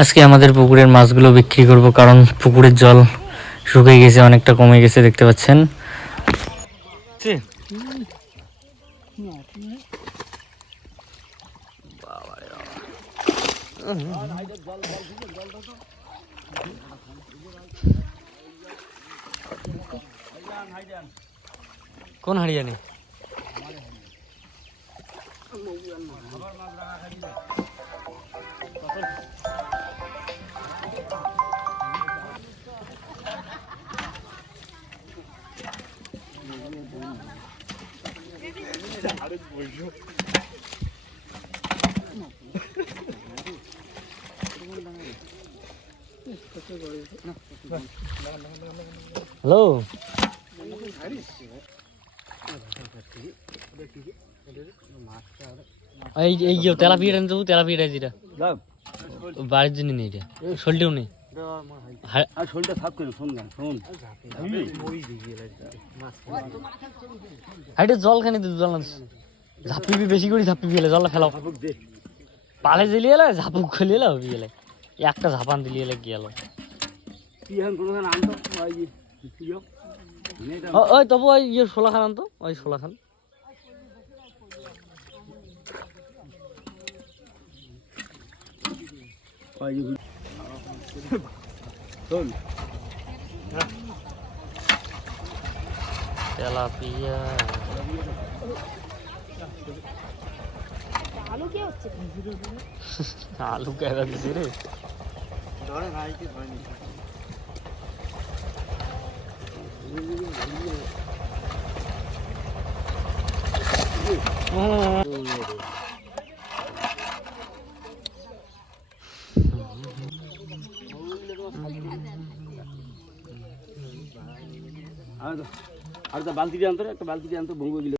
আজকে আমাদের পুকুরের মাছগুলো বিক্রি করব, কারণ পুকুরের জল শুকিয়ে গেছে, অনেকটা কমে গেছে দেখতে পাচ্ছেন। কোন হাড়িয়ানি? হ্যালো, এই তেলাপিয়া আনতে, তেলাপিয়া যেটা বাড়ির জন্য নেই, এটা শোলটিও নেই। হাইটে জল খানি জল ঝাপিবি বেশি করে, ঝাপিবি গেলে জল ফেলাও, পালে জ্বলিয়ে এলে ঝাপুক খুলিয়ে এলে হবি গেলে, একটা ঝাপান দিলিয়ে এলে গেল। ওই তবু ওই ইয়ে শোলা খান আনতো, ওই শোলা খান। তেলাপিয়া আলু কে হচ্ছে? আলু কেদা দিছে রে, ধরে নাই কি ধরেনি। আর বালতি দিয়ে আনতো, একটা বালতি দিয়ে আনতো,